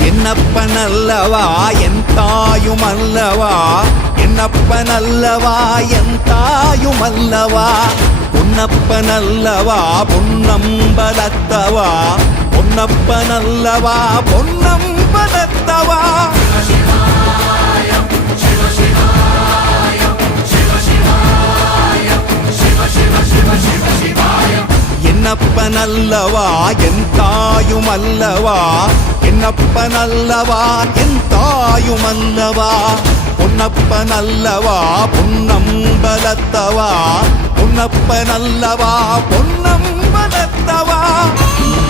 என்னப்பனல்லவா என் தாயுமல்லவா, என்னப்பனல்லவா என் தாயுமல்லவா, பொன்னப்பனல்லவா பொன்னம்பலத்தவா, பொன்னப்பனல்லவா பொன்னம்பலத்தவா. என்னப்பனல்லவா என் தாயுமல்லவா, என்னப்பனல்லவா என் தாயுமல்லவா, பொன்னப்பனல்லவா பொன்னம்பலத்தவா, பொன்னப்பனல்லவா பொன்னம்பலத்தவா.